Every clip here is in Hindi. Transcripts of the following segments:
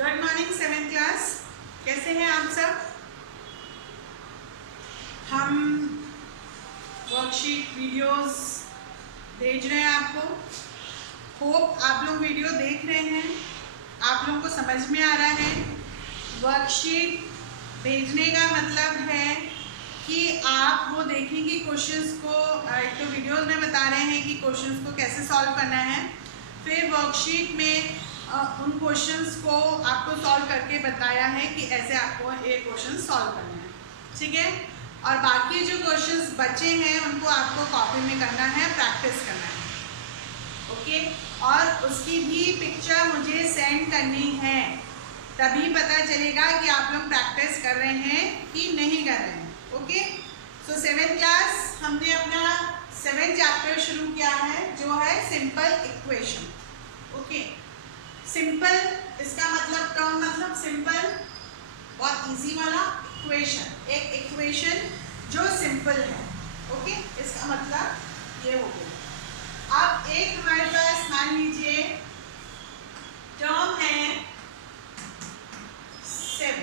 गुड मॉर्निंग 7th क्लास, कैसे हैं आप सब। हम वर्कशीट वीडियोस भेज रहे हैं आपको। होप आप लोग वीडियो देख रहे हैं, आप लोगों को समझ में आ रहा है। वर्कशीट भेजने का मतलब है कि आप वो देखेंगे क्वेश्चंस को। एक तो वीडियोस में बता रहे हैं कि क्वेश्चंस को कैसे सॉल्व करना है, फिर वर्कशीट में उन क्वेश्चंस को आपको सॉल्व करके बताया है कि ऐसे आपको ये क्वेश्चन सॉल्व करना है, ठीक है। और बाकी जो क्वेश्चंस बचे हैं उनको आपको कॉपी में करना है, प्रैक्टिस करना है, ओके। और उसकी भी पिक्चर मुझे सेंड करनी है, तभी पता चलेगा कि आप लोग प्रैक्टिस कर रहे हैं कि नहीं कर रहे हैं, ओके। सो 7th क्लास हमने अपना 7th चैप्टर शुरू किया है जो है सिंपल इक्वेशन, ओके। सिंपल इसका मतलब टर्म मतलब सिंपल, बहुत इजी वाला इक्वेशन, एक इक्वेशन जो सिंपल है, ओके। इसका मतलब ये हो गया। अब एक हमारे पास मान लीजिए टर्म है 7,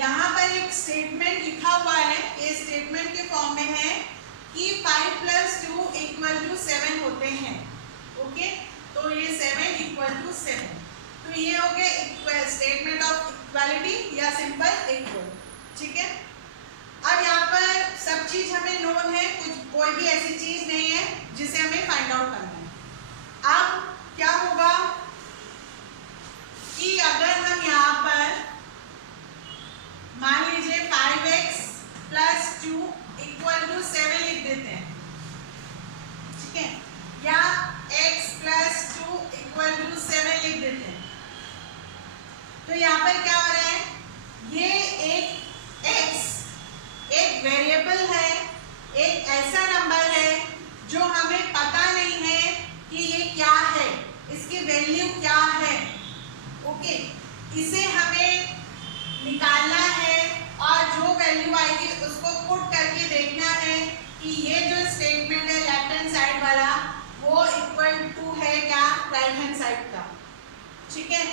यहाँ पर एक स्टेटमेंट लिखा हुआ है। ये स्टेटमेंट के फॉर्म में है कि 5 + 2 = 7 होते हैं, ओके। तो ये 7 = 7, तो ये हो गया स्टेटमेंट ऑफ इक्वालिटी या सिंपल इक्वल, ठीक है। अब यहाँ पर सब चीज हमें नोन है, कोई भी ऐसी चीज नहीं है जिसे हमें फाइंड आउट करना है। अब क्या होगा कि अगर हम यहाँ पर मान लीजिए 5x + 2 = 7 लिख देते हैं, ठीक है, या x + 2 = 7 लिख देते हैं, तो यहाँ पर क्या हो रहा है, ये एक x एक वेरिएबल है, एक ऐसा नंबर है जो हमें पता नहीं है कि ये क्या है, इसकी वैल्यू क्या है, ओके। इसे हमें निकालना है और जो वैल्यू आएगी उसको पुट करके देखना है कि ये जो स्टेटमेंट है लेफ्ट हैंड साइड वाला वो = है क्या राइट हैंड साइड का, ठीक है।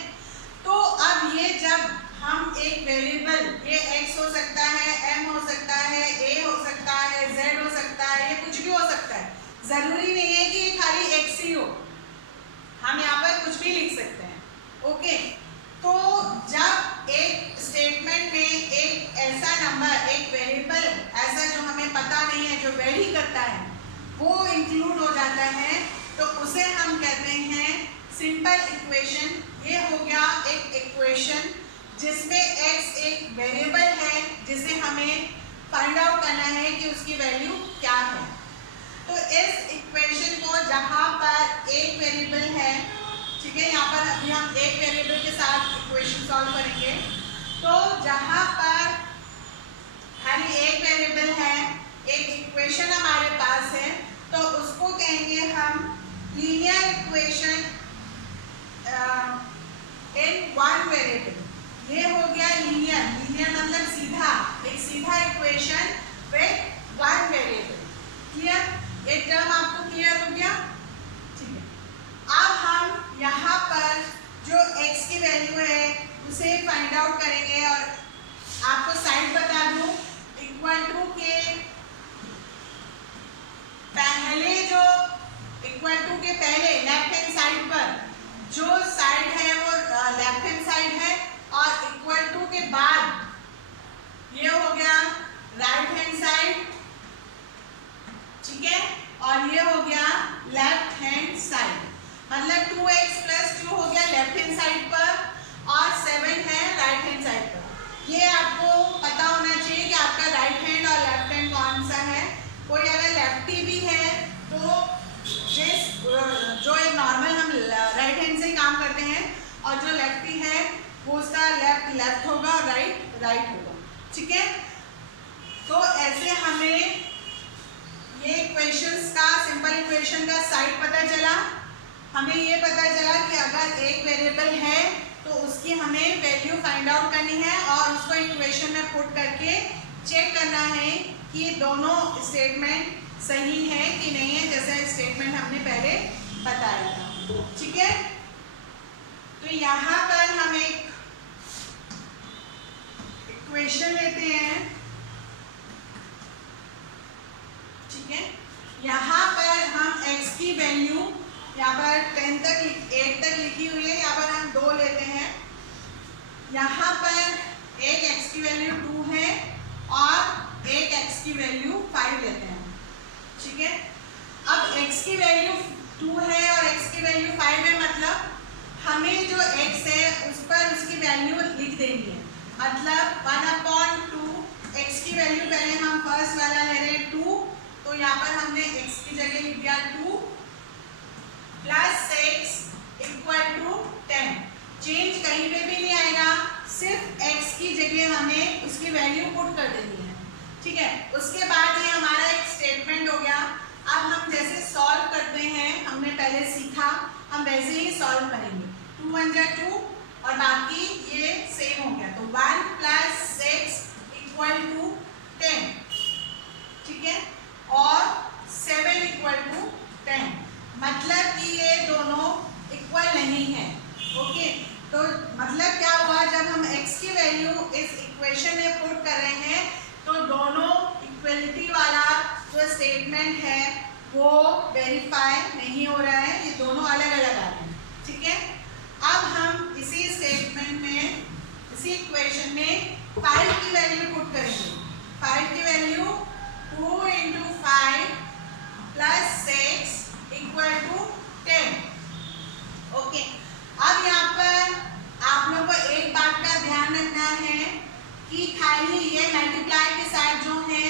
तो अब ये जब हम एक वेरिएबल, ये x हो सकता है, m हो सकता है, a हो सकता है, z हो सकता है, ये कुछ भी हो सकता है, जरूरी नहीं है कि ये खाली x ही हो, हम यहाँ पर कुछ भी लिख सकते हैं, ओके। तो जब एक स्टेटमेंट में एक ऐसा नंबर, एक वेरिएबल ऐसा जो हमें पता नहीं है, जो वेरी करता है, वो इंक्लूड हो जाता है, तो उसे हम कहते हैं सिंपल इक्वेशन। ये हो गया एक इक्वेशन जिसमें x एक वेरिएबल है जिसे हमें फाइंड आउट करना है कि उसकी वैल्यू क्या है। तो इस इक्वेशन को जहाँ पर एक वेरिएबल है, ठीक है, यहाँ पर अभी हम एक वेरिएबल के साथ इक्वेशन सॉल्व करेंगे। तो जहाँ पर खाली एक वेरिएबल है, एक इक्वेशन हमारे पास है, तो उसको कहेंगे हम linear equation in one variable. ये हो गया लीनियर, लीनियर मतलब सीधा, एक सीधा equation with one variable. Clear, ये टर्म आपको क्लियर हो गया, ठीक है। अब हम यहाँ पर जो x की वैल्यू है उसे फाइंड आउट करेंगे, और आपको साइड बता दूं, = के पहले जो = के पहले लेफ्ट हैंड साइड पर जो साइड है वो लेफ्ट हैंड साइड है, और = के बाद ये हो गया राइट हैंड साइड, ठीक है, और ये हो गया लेफ्ट हैंड साइड। मतलब 2x + 2 हो गया लेफ्ट हैंड साइड पर और 7 है राइट हैंड साइड पर। ये आपको पता होना चाहिए कि आपका राइट हैंड और लेफ्ट हैंड कौन सा है। कोई अगर लेफ्टी भी है तो जो एक नॉर्मल हम राइट हैंड से काम करते हैं, और जो लेफ्टी है वो उसका लेफ्ट होगा और राइट होगा, ठीक है। तो ऐसे हमें ये इक्वेशंस का, सिंपल इक्वेशन का साइड पता चला। हमें ये पता चला कि अगर एक वेरिएबल है तो उसकी हमें वैल्यू फाइंड आउट करनी है और उसको इक्वेशन में पुट करके चेक करना है कि दोनों स्टेटमेंट सही है कि नहीं है, जैसा स्टेटमेंट हमने पहले बताया था, ठीक है। तो यहाँ पर हम एक इक्वेशन लेते हैं, ठीक है। यहाँ पर हम x की वैल्यू यहाँ पर 8 तक लिखी हुई है, यहाँ पर हम 2 लेते हैं। यहाँ पर एक x की वैल्यू 2 है और एक x की वैल्यू 5 लेते हैं, ठीक है। अब x की वैल्यू 2 है और x की वैल्यू 5 है, मतलब हमें जो x है उस पर उसकी वैल्यू लिख देनी है। मतलब 1/2 x की वैल्यू पहले हम फर्स्ट वाला ले रहे हैं 2, तो यहाँ पर हमने x की जगह लिख दिया 2 प्लस 6 = 10। चेंज कहीं पे भी नहीं आएगा, सिर्फ x की जगह हमें उसकी वैल्यू पुट कर देनी है, ठीक है। उसके बाद ये हमारा एक स्टेटमेंट हो गया। अब हम जैसे सॉल्व करते हैं, हमने पहले सीखा, हम वैसे ही सॉल्व करेंगे। 2 1 जा 2 और बाकी ये सेम हो गया, तो 1 + 6 = 10, ठीक है, और 7 = 10। मतलब कि ये दोनों इक्वल नहीं है, ओके। तो मतलब क्या हुआ, जब हम x की वैल्यू इस इक्वेशन में पुट कर रहे हैं तो दोनों इक्वलिटी वाला जो स्टेटमेंट है वो वेरीफाई नहीं हो रहा है, ये दोनों अलग अलग आ रहे हैं, ठीक है। अब हम इसी स्टेटमेंट में, इसी इक्वेशन में 5 की वैल्यू पुट करेंगे। 5 की वैल्यू 2 × 5 + 6 = 10, ओके। अब यहाँ पर आप लोगों को एक बात का ध्यान रखना है कि खाली ये मल्टीप्लाई के साथ जो है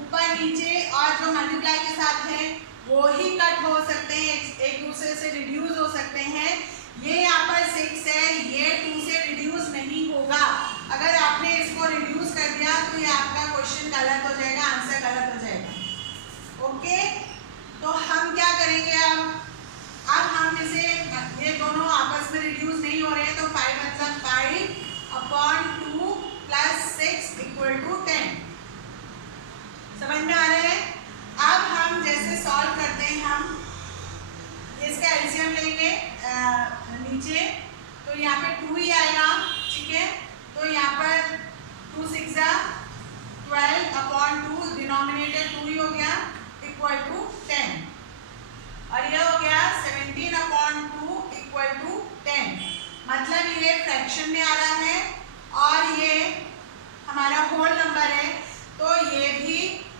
ऊपर नीचे और जो मल्टीप्लाई के साथ है वो ही कट हो सकते हैं, एक दूसरे से रिड्यूस हो सकते हैं। ये यहाँ पर 6 है, ये 2 से रिड्यूस नहीं होगा। अगर आपने इसको रिड्यूस कर दिया तो ये आपका क्वेश्चन गलत हो जाएगा, आंसर गलत हो जाएगा, ओके। तो हम क्या करेंगे, अब हम इसे, ये दोनों आपस में रिड्यूस नहीं हो रहे हैं, तो 5 मतलब 5/2 + 6 = 10। समझ में आ रहा है। अब हम जैसे सॉल्व करते हैं, हम इसका एलसीएम लेंगे नीचे, तो यहाँ पे 2 ही आएगा, ठीक है। तो यहाँ पर 2 6 जा 12/2, डिनोमिनेटर 2 ही हो गया, = 10, और यह हो गया 17/2 = 10। मतलब ये फ्रैक्शन में आ रहा है और ये हमारा होल नंबर है, तो ये भी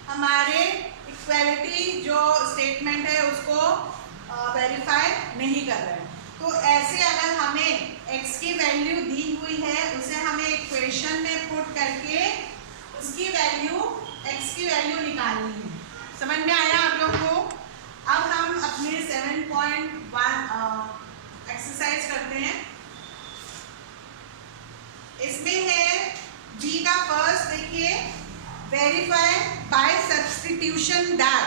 हमारे इक्वलिटी जो स्टेटमेंट है उसको वेरीफाई नहीं कर रहा है। तो ऐसे अगर हमें x की वैल्यू दी हुई है, उसे हमें इक्वेशन में पुट करके उसकी वैल्यू, x की वैल्यू निकालनी है। समझ में आया आप लोगों को। अब हम अपने 7.1 एक्सरसाइज करते हैं। इसमें है जी का फर्स्ट, देखिए, verify by substitution that.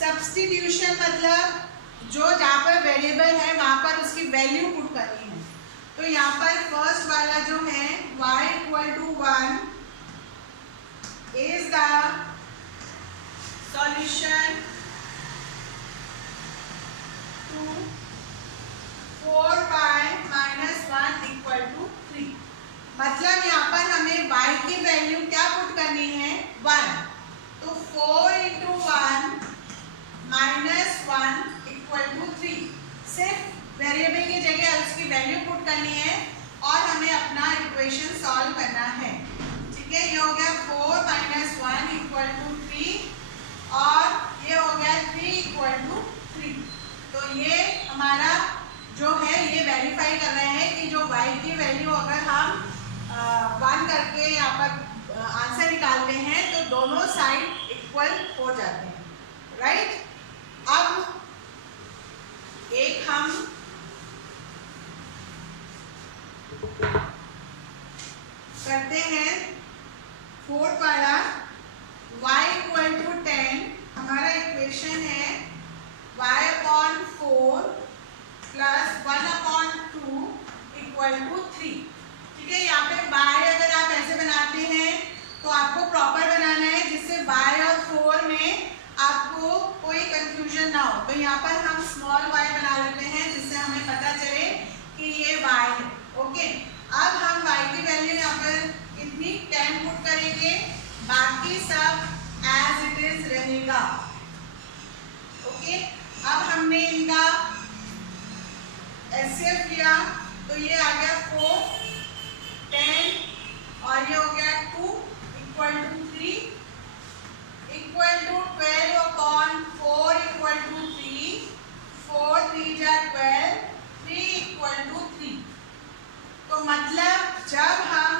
Substitution मतलब जो जहाँ पर वेरिएबल है वहाँ पर उसकी वैल्यू पुट करनी है। तो यहाँ पर फर्स्ट वाला जो है y = 1 is the solution to 4y - 1 = 3। मतलब यहाँ पर हमें y की वैल्यू क्या पुट करनी है, 1। तो 4 × 1 - 1 = 3। सिर्फ वेरिएबल की जगह उसकी वैल्यू पुट करनी है और हमें अपना इक्वेशन सॉल्व करना है, ठीक है। ये हो गया 4 - 1 = 3 और ये हो गया 3 = 3। तो ये हमारा जो है ये वेरीफाई कर रहे हैं कि जो y की वैल्यू अगर हम 1 करके यहाँ पर आंसर निकालते हैं तो दोनों साइड इक्वल हो जाते हैं, राइट। अब एक हम करते हैं 4th वाला, y = 10। हमारा इक्वेशन है y/4 + 1/2 = 3, ठीक है। यहाँ पे y अगर आप ऐसे बनाते हैं तो आपको प्रॉपर बनाना है जिससे y और 4 में आपको कोई कंफ्यूजन ना हो। तो यहाँ पर हम स्मॉल y बना लेते हैं जिससे हमें पता चले कि ये y है, ओके। अब हम y की वैल्यू यहाँ पर HCF लिया तो ये आ गया 4, 10 और ये हो गया 2 equal to 3 equal to 12 upon 4 equal to 3, 4 3 जा 12, 3 इक्वल टू 3। तो मतलब जब हम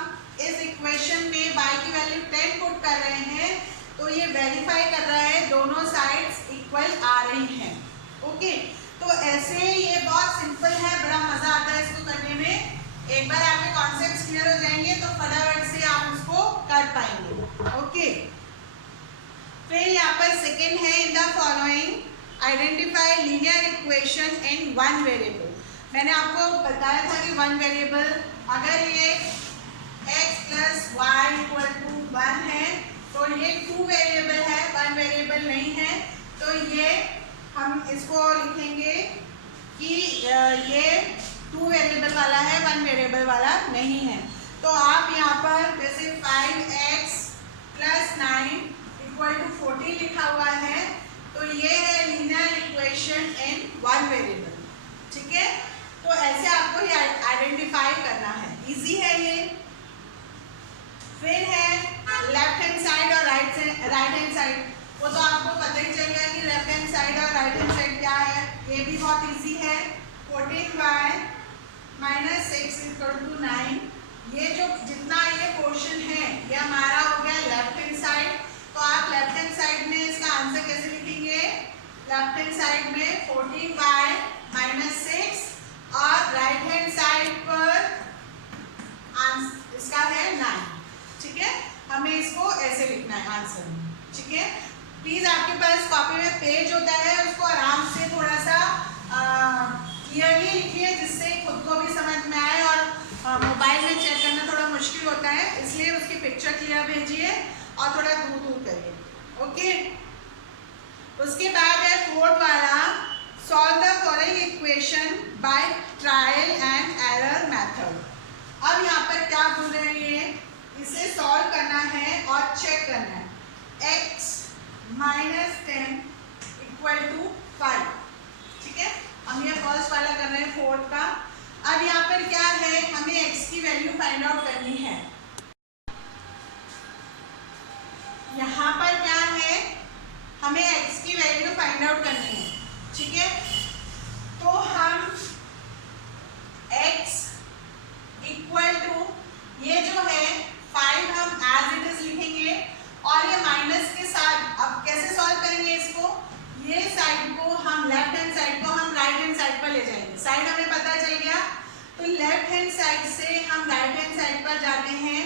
इस इक्वेशन में y की वैल्यू 10 पुट कर रहे हैं तो ये वेरीफाई कर रहा है दोनों साइड्स इक्वल आ रही हैं। ओके, तो ऐसे ये बहुत सिंपल है, बड़ा मजा आता है इसको करने में। एक बार आपके कॉन्सेप्ट्स क्लियर हो जाएंगे तो फटाफट से आप उसको कर पाएंगे। ओके, फिर यहाँ पर सेकेंड है in the following identify linear equation in one variable. मैंने आपको बताया था कि वन वेरिएबल अगर ये x plus y equal to 1 है तो ये 2 वेरिएबल है, 1 वेरिएबल नहीं है। तो ये हम इसको लिखेंगे कि ये 2 वेरिएबल वाला है, 1 वेरिएबल वाला नहीं है। तो आप यहाँ पर जैसे 5x प्लस 9 इक्वल टू 14 लिखा हुआ है तो ये है लीनियर इक्वेशन इन 1 वेरिएबल। ठीक है, तो ऐसे आपको ये आइडेंटिफाई करना है, इजी है ये। फिर है लेफ्ट हैंड साइड और राइट हैंड साइड। वो तो आपको पता ही चल गया कि लेफ्ट हैंड साइड और राइट हैंड साइड क्या है, ये भी बहुत इजी है। 14y माइनस 6 इक्वल टू 9, ये जो जितना ये पोर्शन है ये हमारा हो गया लेफ्ट हैंड साइड। तो आप लेफ्ट हैंड साइड में इसका आंसर कैसे लिखेंगे? लेफ्ट हैंड साइड में 14y माइनस 6 और राइट हैंड साइड पर इसका है 9। ठीक है, हमें इसको ऐसे लिखना है आंसर। ठीक है, प्लीज आपके पास कॉपी में पेज होता है, उसको आराम से थोड़ा सा क्लियरली लिखिए जिससे खुद को भी समझ में आए। और मोबाइल में चेक करना थोड़ा मुश्किल होता है, इसलिए उसकी पिक्चर क्लियर भेजिए और थोड़ा दूर दूर करिए। ओके, उसके बाद है फोर्थ वाला, solve the following equation by trial and error method. अब यहाँ पर क्या बोल रहे हैं, ये इसे सॉल्व करना है और चेक करना है। x minus 10 equal to 5। ठीक है, हम ये फर्स्ट वाला कर रहे हैं, फोर्थ का। अब यहाँ पर क्या है, हमें x की वैल्यू फाइंड आउट करनी है। यहाँ पर क्या है, हमें x की वैल्यू फाइंड आउट करनी है। ठीक है, तो हम x इक्वल टू ये जो है 5 हम एज इट इज लिखेंगे और ये माइनस के साथ अब कैसे सॉल्व करेंगे इसको, ये साइड को हम लेफ्ट हैंड साइड को हम राइट हैंड साइड पर ले जाएंगे। साइड हमें पता चल गया, तो लेफ्ट हैंड साइड से हम राइट हैंड साइड पर जाते हैं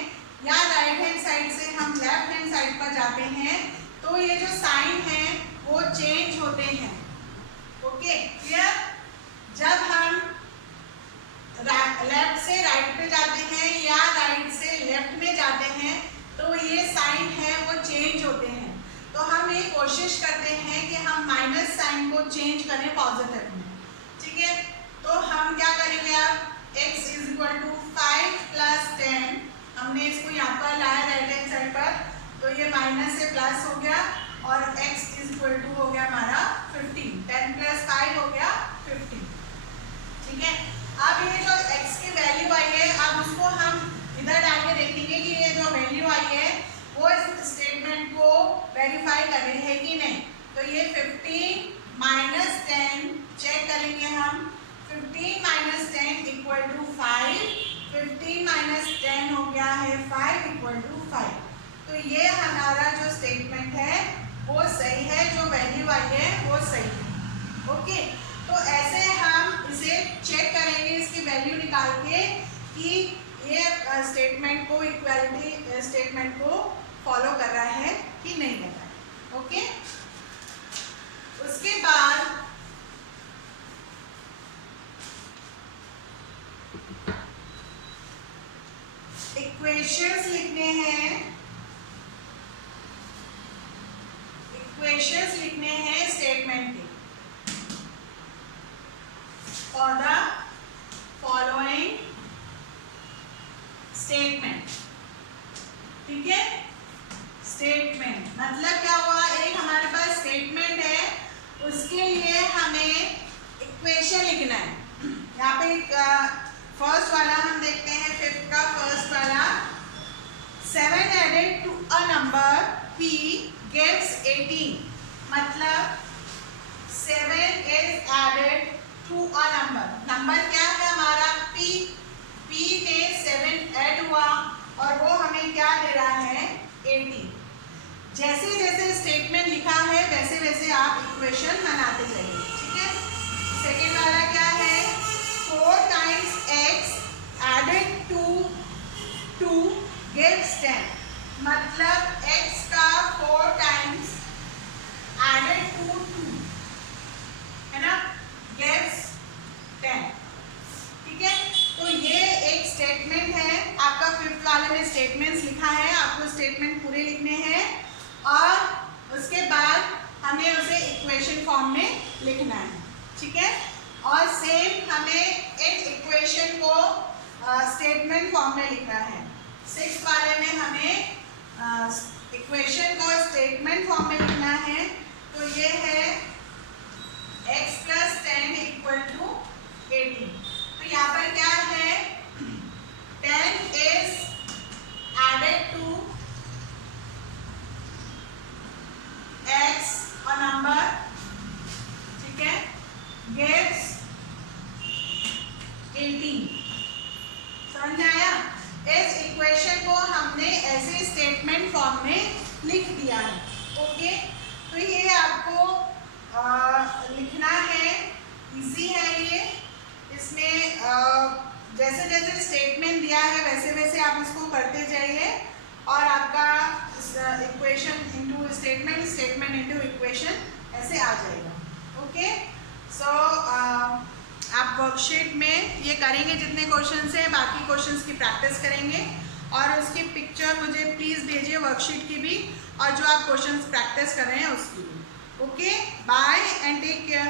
या राइट हैंड साइड से हम लेफ्ट हैंड साइड पर जाते हैं तो ये जो साइन है वो चेंज होते हैं। Okay, clear? जब हम लेफ्ट से राइट पे जाते हैं या राइट से लेफ्ट में जाते हैं तो ये साइन है वो चेंज होते हैं। तो हम ये कोशिश करते हैं कि हम माइनस साइन को चेंज करें पॉजिटिव में। ठीक है, तो हम क्या करेंगे, अब x is equal to 5 plus 10, हमने इसको यहाँ पर लाया राइट हैंड साइड पर, तो ये माइनस से प्लस हो गया और x इज इक्वल टू हो गया हमारा 15। 10 प्लस 5 हो गया 15। ठीक है, अब ये जो x की वैल्यू आई है, अब उसको हम इधर डाल के देखेंगे कि ये जो वैल्यू आई है वो इस स्टेटमेंट को वेरीफाई कर रही है कि नहीं। तो ये 15 माइनस 10 चेक करेंगे हम, 15 माइनस 10 इक्वल टू 5, 15 माइनस 10 हो गया है 5 इक्वल टू 5। तो ये हमारा जो स्टेटमेंट है वो सही है, जो वैल्यू आई है वो सही है। ओके, तो ऐसे हम इसे चेक करेंगे, इसकी वैल्यू निकाल के कि ये स्टेटमेंट को, इक्वालिटी स्टेटमेंट को फॉलो कर रहा है कि नहीं कर रहा है। ओके, उसके बाद इक्वेशंस लिखने हैं, इक्वेशंस लिखने हैं स्टेटमेंट के। For the following statement. ठीक है, स्टेटमेंट मतलब क्या हुआ, एक हमारे पास स्टेटमेंट है, उसके लिए हमें इक्वेशन लिखना है। यहाँ पे फर्स्ट वाला हम देखते हैं, फिफ्थ का फर्स्ट वाला, 7 added to a number p gives 18, मतलब 7 is added to a number क्या है हमारा p में 7 ऐड हुआ और वो हमें क्या दे रहा है 18। जैसे जैसे स्टेटमेंट लिखा है वैसे वैसे आप इक्वेशन बनाते जाइए, ठीक है। सेकेंड वाला क्या है, 4 times x added to 2 gives 10, मतलब x का 4 times added to 2 है ना, gives 10, ठीक है। तो ये एक स्टेटमेंट है, आपका फिफ्थ वाले में स्टेटमेंट्स लिखा है, आपको स्टेटमेंट पूरे लिखने हैं और उसके बाद हमें उसे इक्वेशन फॉर्म में लिखना है, ठीक है। और सेम हमें इन इक्वेशन को स्टेटमेंट फॉर्म में लिखना है। सिक्स्थ वाले में हमें इक्वेशन को स्टेटमेंट फॉर्म में लिखना है, तो ये है x + 10 = 18। तो यहाँ पर क्या है, 10 is added to x और नंबर, ठीक है, gives 18। समझ आया? इस इक्वेशन को हमने ऐसे स्टेटमेंट फॉर्म में लिख दिया है, ओके। तो ये आपको लिखना है, इजी है ये। इसमें जैसे जैसे स्टेटमेंट दिया है वैसे वैसे आप इसको करते जाइए और आपका equation into statement, statement into equation ऐसे आ जाएगा, ओके। सो आप वर्कशीट में ये करेंगे जितने क्वेश्चंस हैं, बाकी क्वेश्चंस की प्रैक्टिस करेंगे और उसकी पिक्चर मुझे प्लीज़ भेजिए वर्कशीट की भी और जो आप क्वेश्चंस प्रैक्टिस कर रहे हैं उसकी भी, okay. Bye and take care.